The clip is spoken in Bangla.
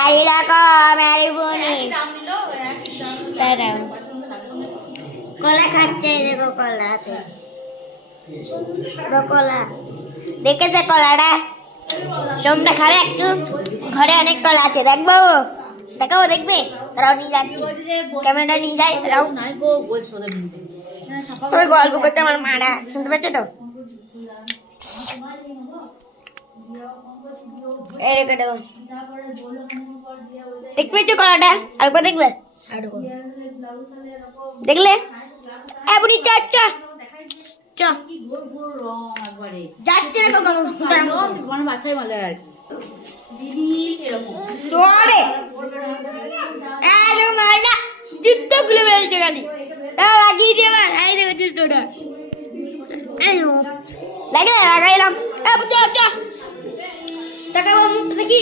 এই দেখো মেরি বুনি কলা খাচ্ছে, দেখো কলাতে কলা দেখেছে কলাটা, তোমরা খাবে একটু? ঘরে অনেক কলা আছে, দেখবো? দেখাবো, দেখবে? তারাও নিয়ে যাচ্ছি, ক্যামেরাটা নিয়ে যায়, তারাও সবাই গল্প করছে। আমার মারা শুনতে পাচ্ছে তো? দেখবে তো কলাটা? আর কো দেখবে? দেখলে এমনি চ চ চ যাচ্ছে না তো বাচ্চাই মালে আর চড়ে মারনা চিত্ত খুলে বেরিয়েছে খালি লাগিয়ে দিয়ে আবার এই দেখো চিত্তটা লাগাইলাম। চ চ টাকা মুখটা দেখি।